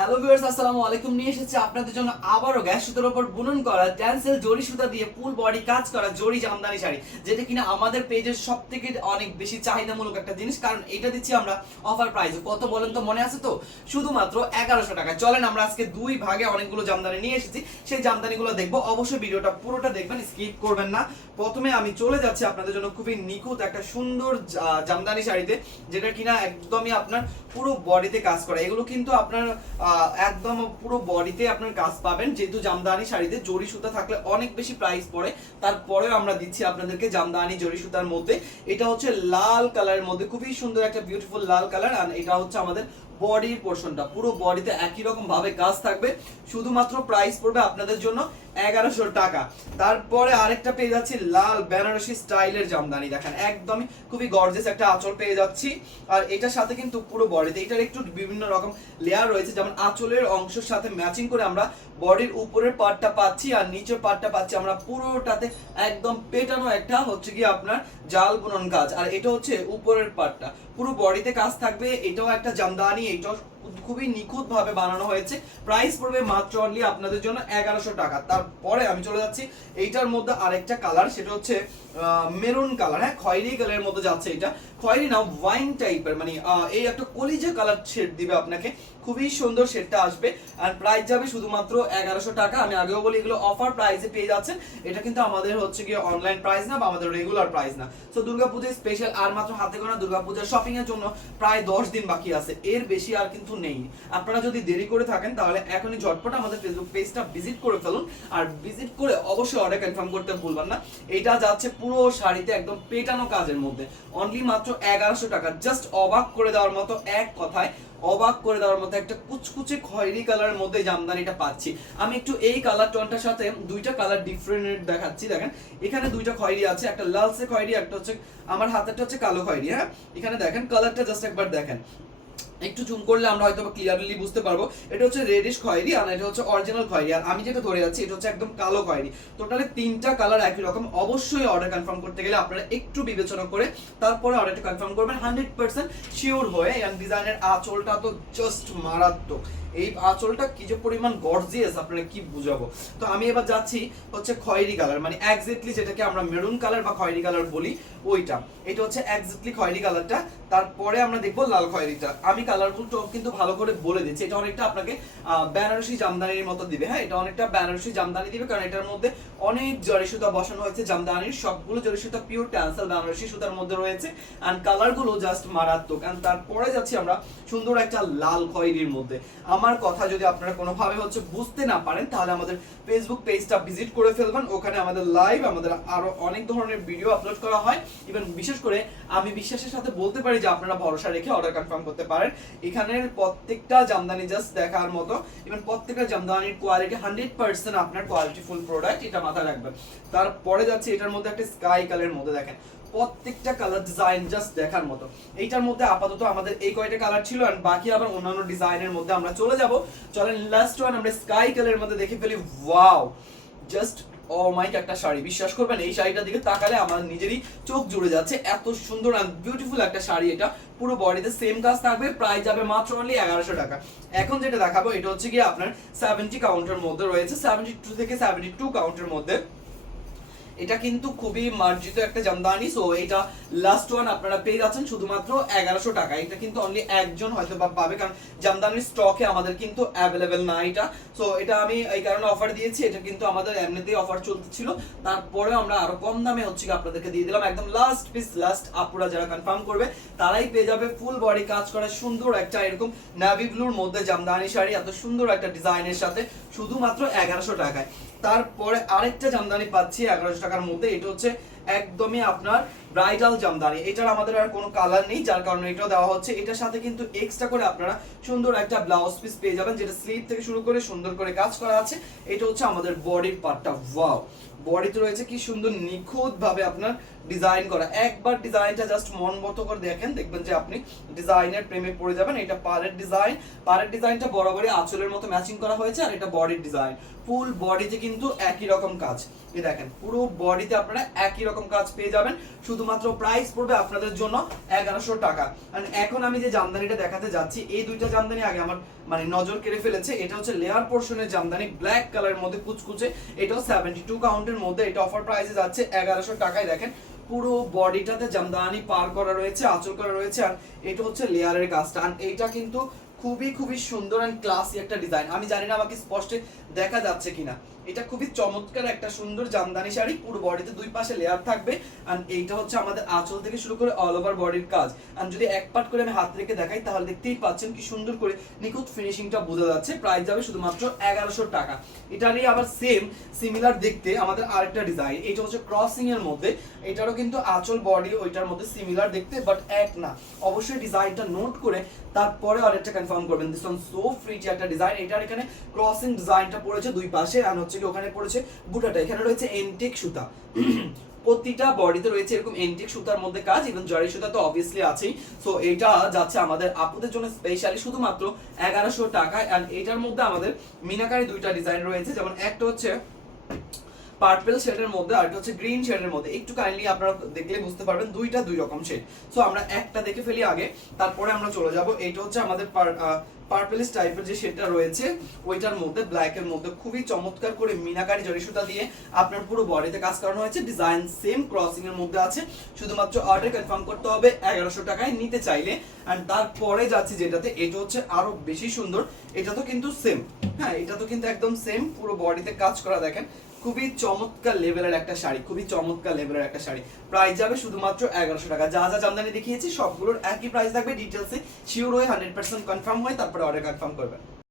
Hello viewers আসসালামু আলাইকুম। নিয়ে এসেছি আপনাদের জন্য আবারও গ্যাস সুতার উপর বুনন করা ট্যান্সেল জরি সুতা দিয়ে ফুল বডি কাজ করা জরি জামদানি শাড়ি, যেটা কিনা আমাদের পেজের সব থেকে অনেক বেশি চাহিদামূলক একটা জিনিস। কারণ এটা দিচ্ছি আমরা অফার প্রাইসে কত বলেন তো মনে আছে তো? শুধুমাত্র এগারোশো টাকা। চলেন আমরা আজকে দুই ভাগে অনেকগুলো জামদানি নিয়ে এসেছি। সেই জামদানিগুলো দেখব। অবশ্যই ভিডিওটা পুরোটা দেখবেন স্কিপ করবেন না। প্রথমে আমি চলে যাচ্ছি আপনাদের জন্য খুবই নিখুঁত একটা সুন্দর জামদানি শাড়িতে, যেটা কিনা একদমই আপনার পুরো বডিতে কাজ করে। এগুলো কিন্তু আপনার একদম পুরো বডিতে আপনার কাজ পাবেন। যেহেতু জামদানি শাড়িতে জরি সুতা থাকলে অনেক বেশি প্রাইস পড়ে। তারপরেও আমরা দিচ্ছি আপনাদেরকে জামদানি জরি সুতার মধ্যে। এটা হচ্ছে লাল কালারের মধ্যে। খুবই সুন্দর একটা বিউটিফুল লাল কালার আর এটা হচ্ছে আমাদের বডির পোর্শনটা, পুরো বডিতে একই রকম ভাবে কাজ থাকবে, শুধুমাত্র প্রাইস পড়বে আপনাদের জন্য এগারোশো টাকা। তারপরে আরেকটা পেয়ে যাচ্ছি লাল বেনারসি স্টাইলের জামদানি, দেখেন একদমই খুবই গর্জেস একটা আঁচল পেয়ে যাচ্ছি। আর এটার সাথে কিন্তু পুরো বডিতে, এটার একটু বিভিন্ন রকম লেয়ার রয়েছে, যেমন আঁচলের অংশের সাথে ম্যাচিং করে আমরা বডির উপরের পার্টটা পাচ্ছি আর নিচের পার্টটা পাচ্ছি আমরা পুরোটাতে একদম পেটানো একটা হচ্ছে কি আপনার জাল বুনন কাজ। আর এটা হচ্ছে উপরের পার্টটা পুরো বডিতে কাজ থাকবে, এটাও একটা জামদানি এটাও খুবই নিখুঁত ভাবে বানানো হয়েছে। প্রাইস পড়বে মাত্র অনলি আপনাদের জন্য এগারোশো টাকা। তারপরে আমি চলে যাচ্ছি। এইটার মধ্যে আরেকটা কালার সেটা হচ্ছে মেরুন কালার হ্যাঁ খয়েরি কালারের মধ্যে যাচ্ছে এটা। খয়েরি না ওয়াইন টাইপের মানে এই একটা কলিজা কালার শেড দিবে আপনাকে। খুবই সুন্দর শেডটা আসবে। আর প্রাইস যাবে শুধুমাত্র এগারোশো টাকা। আমি আগেও বলি, এগুলো অফার প্রাইসে পেয়ে যাচ্ছেন। এটা কিন্তু আমাদের হচ্ছে গিয়ে অনলাইন প্রাইস না বা আমাদের রেগুলার প্রাইস না। তো দুর্গাপূজায় স্পেশাল আর মাত্র হাতে গোনা দুর্গাপূজার শপিং এর জন্য প্রায় দশ দিন বাকি আছে। এর বেশি আর কিন্তু নেই। আপনারা যদি দেরি করে থাকেন, তাহলে এখনই ঝটপট আমাদের ফেসবুক পেজটা ভিজিট করে ফেলুন। আর ভিজিট করে অবশ্যই অর্ডার কনফার্ম করতে ভুলবেন না। এটা যাচ্ছে পুরো শাড়িতে একদম পেটানো কাজের মধ্যে। অনলি মাত্র এগারোশো টাকা। জাস্ট অবাক করে দেওয়ার মতো এক কথায়, অবাক করে দেওয়ার মতো একটা কুচকুচে খয়েরি কালারের মধ্যে জামদানিটা পাচ্ছি। আমি একটু এই কালার টোনটার সাথে দুইটা কালার ডিফারেন্ট দেখাচ্ছি, দেখেন। এখানে দুইটা খয়েরি আছে, একটা লালসে খয়েরি, একটা হচ্ছে আমার হাতেরটা হচ্ছে কালো খয়েরি হ্যাঁ? এখানে দেখেন কালারটা জাস্ট একবার দেখেন। একটু জুম করলে আমরা হয়তো ক্লিয়ারলি বুঝতে পারব। এটা হচ্ছে রেডিশ খয়েরি আর এটা হচ্ছে অরিজিনাল খয়েরি। আর আমি যেটা ধরে যাচ্ছি এটা হচ্ছে একদম কালো খয়েরি। টোটালি তিনটা কালার একই রকম। অবশ্যই অর্ডার কনফার্ম করতে গেলে আপনারা একটু বিবেচনা করে তারপরে অর্ডারটা কনফার্ম করবেন। হান্ড্রেড পার্সেন্ট শিওর হয়ে এবং ডিজাইনের আঁচলটা তো জাস্ট মারাত্মক। এই আঁচলটা কি যে পরিমাণ গর্জিয়াস আপনারা কি বুঝাবো? তো আমি এবার যাচ্ছি হচ্ছে খয়েরি কালার মানে এক্স্যাক্টলি যেটাকে আমরা মেরুন কালার বা খয়েরি কালার বলি, ওইটা। এটা হচ্ছে এক্স্যাক্টলি খয়েরি কালারটা তারপরে আমরা দেখব লাল খয়েরিটা। আমি কালারফুল টোন কিন্তু ভালো করে বলে দিচ্ছে। এটা অনেকটা আপনাকে বেনারসি জামদানির মতো দিবে। হ্যাঁ এটা অনেকটা বেনারসি জামদানি দিবে, কারণ এটার মধ্যে অনেক জরি সুতা বসানো হয়েছে জামদানির। সবগুলো জরি সুতা পিওর ট্যান্সেল বেনারসি সুতার মধ্যে রয়েছে। অ্যান্ড কালারগুলো জাস্ট মারাত্মক। অ্যান্ড তারপরে যাচ্ছি আমরা সুন্দর একটা লাল খয়েরির মধ্যে। আমার কথা যদি আপনারা কোনোভাবে হচ্ছে বুঝতে না পারেন, তাহলে আমাদের ফেসবুক পেজটা ভিজিট করে ফেলবেন। ওখানে আমাদের লাইভ আমাদের আরও অনেক ধরনের ভিডিও আপলোড করা হয়। ইভেন বিশেষ করে আমি বিশ্বাসের সাথে বলতে পারি যে আপনারা ভরসা রেখে অর্ডার কনফার্ম করতে পারেন। এখানের প্রত্যেকটা জামদানি জাস্ট দেখার মতো। ইভেন প্রত্যেকটা জামদানির কোয়ালিটি হান্ড্রেড পার্সেন্ট আপনার কোয়ালিটি ফুল প্রোডাক্ট এটা মাথায় রাখবেন তারপরে যাচ্ছে, এটার মধ্যে একটা স্কাই কালারের মধ্যে দেখেন। প্রত্যেকটা কালার ডিজাইন জাস্ট দেখার মতো। এইটার মধ্যে আপাতত আমাদের এই কয়টা কালার ছিল আর বাকি আবার অন্যান্য ডিজাইনের মধ্যে আমরা চলে যাব। চলেন লাস্ট ওয়ান আমরা স্কাই কালারের মধ্যে দেখে ফেলি। ওয়াও জাস্ট ও মাইক একটা শাড়ি। বিশ্বাস করবেন, এই শাড়িটার দিকে তাকালে আমার নিজেরই চোখ জুড়ে যাচ্ছে। এত সুন্দর আর বিউটিফুল একটা শাড়ি এটা। পুরো বডিতে সেম কাজ থাকবে প্রাইস যাবে মাত্র অনলি এগারোশো টাকা। এখন যেটা দেখাবো, এটা হচ্ছে গিয়ে আপনার সেভেন্টি কাউন্টের মধ্যে রয়েছে। সেভেন্টি টু থেকে সেভেন্টি টু কাউন্টের মধ্যে। এটা কিন্তু খুবই মার্জিত একটা জামদানি সো এটা লাস্ট ওয়ান আপনারা পেয়ে যাচ্ছেন শুধুমাত্র এগারোশো টাকা। এটা কিন্তু অনলি একজন হয়তো বা পাবে, কারণ জামদানির স্টকে আমাদের কিন্তু অ্যাভেলেবেল না এটা। সো এটা আমি এই কারণে অফার দিয়েছি, এটা কিন্তু আমাদের এমনিতেই অফার চলতেছিল। তারপরে আমরা আরও কম দামে হচ্ছে আপনাদেরকে দিয়ে দিলাম একদম লাস্ট পিস লাস্ট আপুরা যারা কনফার্ম করবে, তারাই পেয়ে যাবে ফুল বডি কাজ করা সুন্দর একটা এরকম নাভি ব্লুর মধ্যে জামদানি শাড়ি, এত সুন্দর একটা ডিজাইনের সাথে, শুধুমাত্র এগারোশো টাকায়। তারপরে আরেকটা জামদানি পাচ্ছি এগারোশো টাকার মধ্যে। এটা হচ্ছে একদমই আপনার ব্রাইডাল জামদানি। এটার আমাদের আর কোনো কালার নেই, যার কারণে এটাও দেওয়া হচ্ছে। এটার সাথে কিন্তু এক্সট্রা করে আপনারা সুন্দর একটা ব্লাউজ পিস পেয়ে যাবেন, যেটা স্লিভ থেকে শুরু করে সুন্দর করে কাজ করা আছে। এটা হচ্ছে আমাদের বডির পার্টটা ওয়াও বডিতে রয়েছে কি সুন্দর নিখুঁত ভাবে আপনার ডিজাইন করা। একবার ডিজাইনটা জাস্ট মন মতো করে দেখেন, দেখবেন যে আপনি ডিজাইনের প্রেমে পড়ে যাবেন। এটা পারের ডিজাইন পারের ডিজাইনটা বরাবরই আঁচলের মতো ম্যাচিং করা হয়েছে, আর এটা বডির ডিজাইন ফুল বডিতে কিন্তু একই রকম কাজ। এই দেখেন, পুরো বডিতে আপনারা একই রকম কাজ পেয়ে যাবেন। শুধুমাত্র প্রাইস পড়বে আপনাদের জন্য এগারোশো টাকা। আর এখন আমি যে জামদানিটা দেখাতে যাচ্ছি, এই দুইটা জামদানি আগে আমার মানে নজর কেড়ে ফেলেছে। এটা হচ্ছে লেয়ার পোর্শনের জামদানি ব্ল্যাক কালারের মধ্যে কুচকুচে। এটাও সেভেন্টি টু কাউন্টের মধ্যে এটা অফার প্রাইসে যাচ্ছে এগারোশো টাকায়। দেখেন, পুরো বডিটাতে জামদানি পার করা রয়েছে, আঁচল করা রয়েছে, আর এটা হচ্ছে লেয়ারের কাজটা আর এইটা কিন্তু খুবই খুবই সুন্দর অ্যান্ড ক্লাসি একটা ডিজাইন আমি জানি না আমাকে স্পষ্টে দেখা যাচ্ছে কিনা। এটা খুবই চমৎকার একটা সুন্দর জামদানি শাড়ি, পুরো বডিতে দুই পাশে লেয়ার থাকবে। এন্ড এইটা হচ্ছে আমাদের আঁচল থেকে শুরু করে অল ওভার বডির কাজ। এন্ড যদি এক পার্ট করে আমি হাত রেখে দেখাই, তাহলে দেখতেই পাচ্ছেন কি সুন্দর করে নিখুঁত ফিনিশিংটা বোঝা যাচ্ছে। প্রাইস যাবে শুধুমাত্র এগারোশো টাকা। এটা নিয়ে আবার সেম সিমিলার দেখতে আমাদের আরেকটা ডিজাইন এটা হচ্ছে ক্রসিং এর মধ্যে। এটারও কিন্তু আঁচল বডি ওইটার মধ্যে সিমিলার দেখতে বাট এক না। অবশ্যই ডিজাইনটা নোট করে তারপরে আরেকটা কনফার্ম করবেন। দিস ওয়ান সো ফ্রিটি একটা ডিজাইন এটার এখানে ক্রসিং ডিজাইনটা পড়েছে দুই পাশে আর হচ্ছে কি ওখানে পড়েছে বুটাটা। এখানে রয়েছে এনটেক সুতা। প্রতিটা বডিতে রয়েছে এরকম এন্টিক সুতার মধ্যে কাজ এবং জরি সুতা তো অবভিয়াসলি আছেই। সো এটা যাচ্ছে আমাদের আপুদের জন্য স্পেশালি শুধুমাত্র এগারোশো টাকায় অ্যান্ড এটার মধ্যে আমাদের মিনাকারি দুইটা ডিজাইন রয়েছে। যেমন একটা হচ্ছে পার্পল শেডের মধ্যে আর হচ্ছে গ্রিন শেডের মধ্যে। একটু কাইন্ডলি আপনারা দেখলে বুঝতে পারবেন, দুইটা দুই রকম শেড সো আমরা একটা দেখে ফেলি আগে, তারপরে আমরা চলে যাব। এইটা হচ্ছে আমাদের পার্পলিশ টাইপের যে শেডটা রয়েছে, ওইটার মধ্যে ব্ল্যাক এর মধ্যে খুবই চমৎকার করে মিনাকারি জরি সুতা দিয়ে আপনার পুরো বডিতে কাজ করানো হয়েছে। ডিজাইন সেম ক্রসিং এর মধ্যে আছে। শুধুমাত্র অর্ডার কনফার্ম করতে হবে, এগারোশো টাকায় নিতে চাইলে। অ্যান্ড তারপরে যাচ্ছি যেটাতে, এটা হচ্ছে আরও বেশি সুন্দর। এটা তো কিন্তু সেম হ্যাঁ এটা তো কিন্তু একদম সেম পুরো বডিতে কাজ করা দেখেন। খুবই চমৎকার লেভেলের একটা শাড়ি, খুবই চমৎকার লেভেলের একটা শাড়ি। প্রাইস যাবে শুধুমাত্র এগারোশো টাকা। যা যা জামদানি দেখিয়েছি, সবগুলোর একই প্রাইস থাকবে। ডিটেলসে শিওর হয়ে হান্ড্রেড পার্সেন্ট কনফার্ম হয় তারপরে অর্ডার কনফার্ম করবেন।